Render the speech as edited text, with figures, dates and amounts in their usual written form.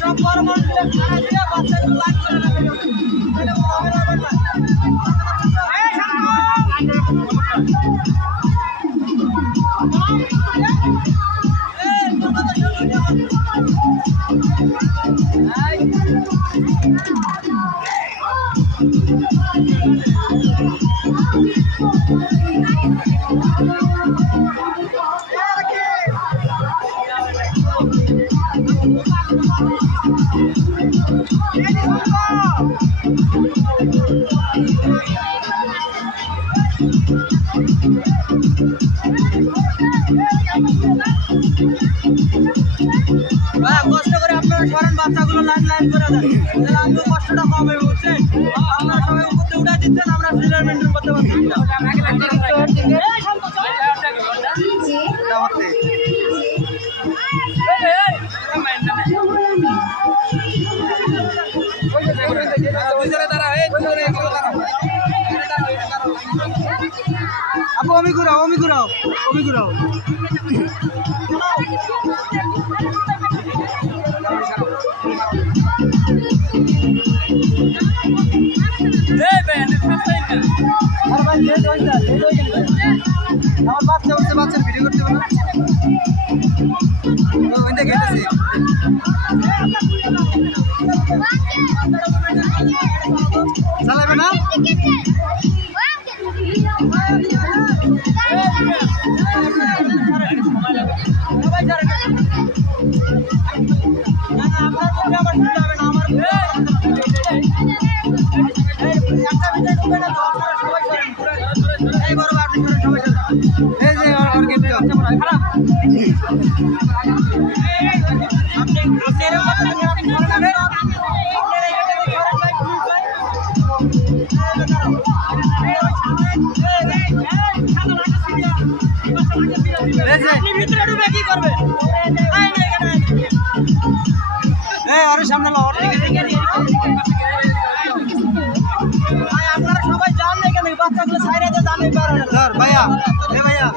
সব বড় মানুষগুলো খানা দিয়ে বাচ্চাগুলো লাইন করে রাখবে কষ্ট করে আপনারা সরেন বাচ্চাগুলো লাইন লাইন করে দেন তাহলে আমাদের কষ্টটা কম হবে বুঝছেন আপনারা সবাই উপরে উঠে দিচ্ছেন আমরা ফ্রিলার মেনটেন করতে পারছি না আপু আমি ঘুরাও আমার বাচ্চার ভিডিও করতে পারো চালাবে না সামনে আপনারা সবাই জান না এখানে বাচ্চাগুলো সাইডে জানেই পারে না ভাইয়া ভাইয়া